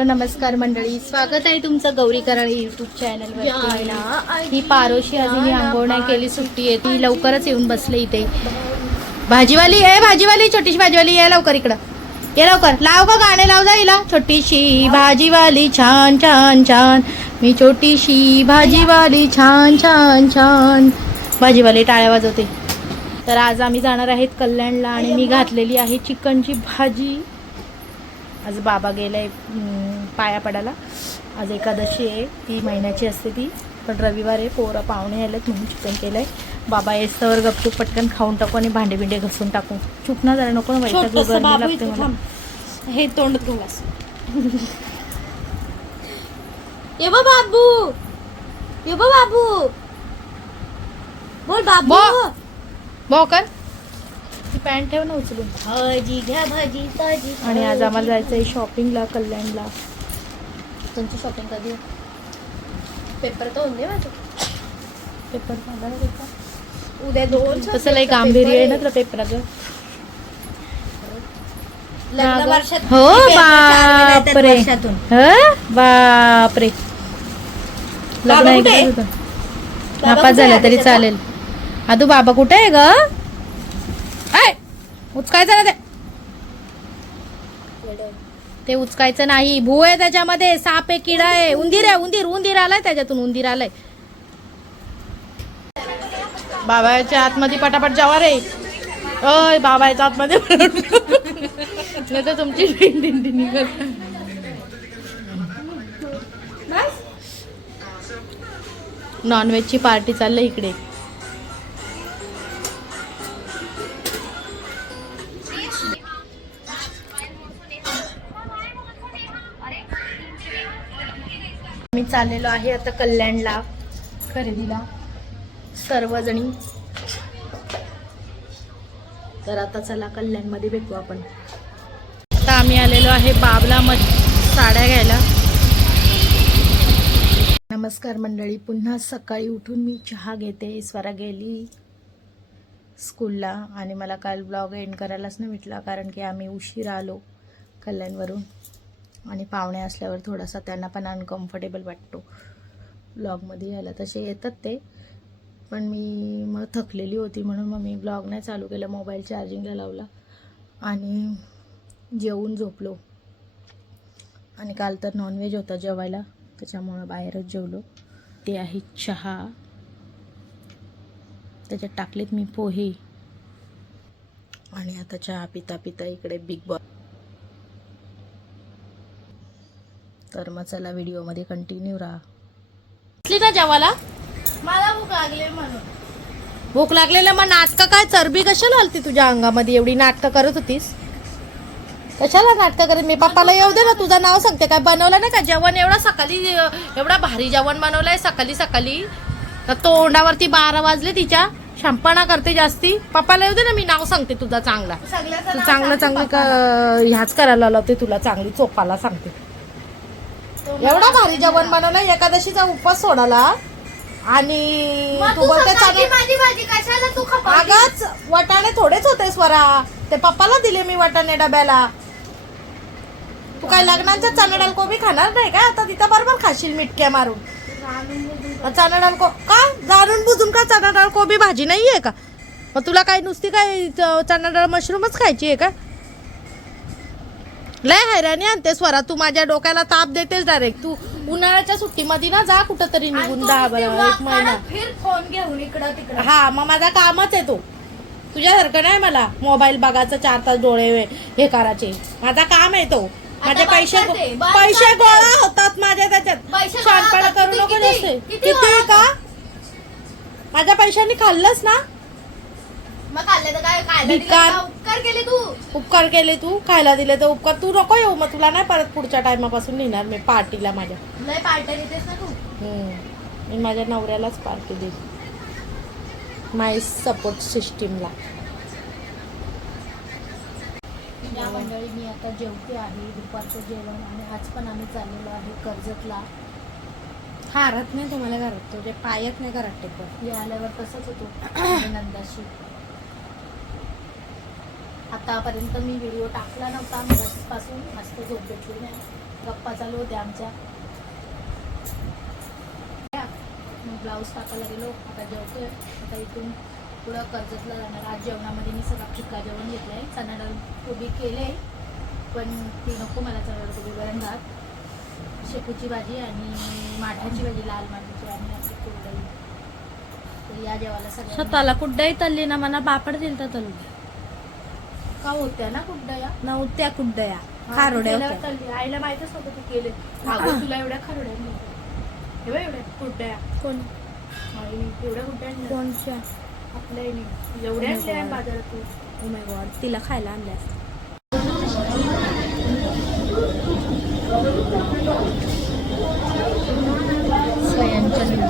Hello नमस्कार मंडळी, स्वागत आहे तुमचं गौरी कराळे यूट्यूब चॅनलवर. ही पारोशी अजूनही आंघोळ नाही केली, सुट्टी आहे. ती लवकरच येऊन बसले इथे. भाजीवाली आहे, भाजीवाली, छोटीशी भाजीवाली, ये लवकर इकडं, ये लवकर. लाव का गाणे, लाव जा हिला. छोटीशी भाजीवाली छान छान छान, मी छोटीशी भाजीवाली छान छान छान. भाजीवाली टाळ्या वाजवते. तर आज आम्ही जाणार आहेत कल्याणला आणि मी घातलेली आहे चिकनची भाजी. आज बाबा गेलाय पाया पडायला. आज एकादशी आहे, ती महिन्याची असते ती, पण रविवार आहे, पोरं पाहुणे आलेत म्हणून चिकन केलंय. बाबा येस्तवर गपचूप पटकन खाऊन टाकू आणि भांडे बिंडे घसून टाकू. चूक ना जरा, नको ना लागते मला. हे तोंड घालास. ये बा बाबू, ये बा बाबू, बोल बाबू. कर ती पॅन्ट ठेव ना उचलून. भाजी घ्या, भाजी ताजी. आणि आज आम्हाला जायचं आहे शॉपिंगला कल्याणला. तुमची शॉपिंग कधी? पेपर तर होऊन दे माझं. पेपर उद्या 2. तसं लई गांभीर्य आहे ना तुला पेपराचं. लग्न वर्षात हो बापरे, बापरे. लग्न आहे, नापास झालं तरी चालेल. आदू बाबा कुठे आहे ग? उचकायचं ना ते उचकायचं नाही. भू आहे त्याच्यामध्ये, साप आहे, किडा आहे, उंदीर आहे, उंदीर. उंदीर आलाय त्याच्यातून, उंदीर आलाय. बाबाच्या आतमध्ये पटापट जवार आहे. अय बाबाच्या आतमध्ये नाही तर तुमची नॉनव्हेजची पार्टी चालली इकडे. मी चाललेलो आहे आता कल्याणला खरेदीला सर्वजणी. तर आता चला कल्याणमध्ये भेटू आपण. आता आम्ही आलेलो आहे बाबला साड्या घ्यायला. नमस्कार मंडळी, पुन्हा सकाळी उठून मी चहा घेते. स्वरा गेली स्कूलला आणि मला काल ब्लॉग एंड करायलाच नाही भेटला, कारण की आम्ही उशिरा आलो कल्याणवरून आणि पाहुणे असल्यावर थोडासा त्यांना पण अनकम्फर्टेबल वाटतो ब्लॉगमध्ये यायला. तसे येतात ते, पण मी मग थकलेली होती म्हणून मग मी ब्लॉग नाही चालू केला. मोबाईल चार्जिंगला लावला आणि जेवून झोपलो. आणि काल तर नॉनव्हेज होता जेवायला, त्याच्यामुळं बाहेरच जेवलो. ते आहे चहा, त्याच्यात टाकलेत मी पोहे. आणि आता चहा पिता पिता इकडे बिग बॉस. तर मग चला व्हिडिओमध्ये कंटिन्यू राहा. असली ना जेवायला? मला भूक लागली म्हणून. भूक लागलेलं मग नाटकं काय, चरबी कशाला आलती तुझ्या अंगामध्ये? एवढी नाटकं करत होतीस, कशाला नाटकं करत? मी पप्पाला येऊ दे ना, तुझं नाव सांगते. काय बनवलं नाही का जेवण? एवढा सकाळी, एवढा भारी जेवण बनवलंय सकाळी सकाळी. तर तोंडावरती 12 वाजले तिच्या. शंपणा करते जास्ती. पप्पाला येऊ दे ना, मी नाव सांगते तुझा चांगला. तू चांगलं ह्याच करायला लावते तुला, चांगली चोपाला सांगते. एवढा भारी जेवण बनवलंय, एकादशीचा उपवास सोडाला आणि तू बोलते माझी भाजी कशाला तू खपा? आगाच वाटाणे थोडेच होते स्वरा, ते पप्पाला दिले मी वाटाणे डब्याला. तू काय लग्नाच्या चणा डाळ कोबी खाणार नाही का? आता तिथं बरोबर खाशील मिटक्या मारून. चणा डाळ का जाणून बुजून का चणा डाळ कोबी भाजी नाहीये का? मग तुला काय नुसती काय चणा डाळ मशरूमच खायची आहे का? लय हैराणी आणते स्वरा तू, माझ्या डोक्याला ताप देतेस डायरेक्ट. तू उन्हाळ्याच्या सुट्टीमध्ये ना जा कुठं तरी निघून 1 महिना. फिर फोन घेऊन इकडं तिकडं. हा मग माझा कामच आहे तो. तुझ्यासारखं नाही मला मोबाईल बघायचं 4 तास डोळे हे करायचे. माझा काम आहे तो. माझे पैसे गोळा होतात माझ्या त्याच्यात. शानपणा करू नको जास्त. किती का माझ्या पैशांनी खाल्लंस ना? मग खाल्ले तर काय खायला उपकार केले तू. उपकार केले तू, खायला दिले तर उपकार. तू नको येऊ, मग तुला नाही परत पुढच्या टायमापासून नेणार मी पार्टीला. माझ्या लय पार्टी देतेस ना तू. मी माझ्या नवऱ्यालाच पार्टी देईन, माय सपोर्ट सिस्टीमला. या मंडळी मी आता जेवते आहे दुपारचं जेवण. आणि आज पण आम्ही चाललेलो आहे कर्जतला. हा रथ नाही तुम्हाला घरात, तो पायच नाही घरात टेकत. हे आल्यावर तसंच होतो नंदाशी. आतापर्यंत मी व्हिडिओ टाकला नव्हता मगाचपासून, मस्त झोप भेटली नाही. गप्पा चालू होत्या आमच्या. मग ब्लाऊज टाकायला गेलो. आता जेवतोय. आता इथून पुढं कर्जतला जाणार. आज जेवणामध्ये मी सगळा फिक्का जेवण घेतलं आहे. चणा डाळ कोबी केले पण ती नको मला. चणा डाळ कोबी वरण भात, शेपूची भाजी आणि माठाची भाजी, लाल माठाची आणि आपली कुरडई. तर या जेवायला सगळं स्वतःला कुड्डाही तळली ना, मला पापड दिलता तळून. का होत्या ना कुड्डया. नव्हत्या कुड्डया, खारोड्या केल्यावर होत्या. तळली. आईला माहितच नव्हतं तू केले. अगं तुला एवढ्या खारोड्या मिळतात. हे बघ एवढ्या कुड्डया. कोण आईने एवढ्या कुड्ड्या आणल्या. कोणच्या? आपल्या आईने एवढ्या आणल्या आहे बाजारातून. ओ माय गॉड, तिला खायला आणल्यास. स्वयंचलित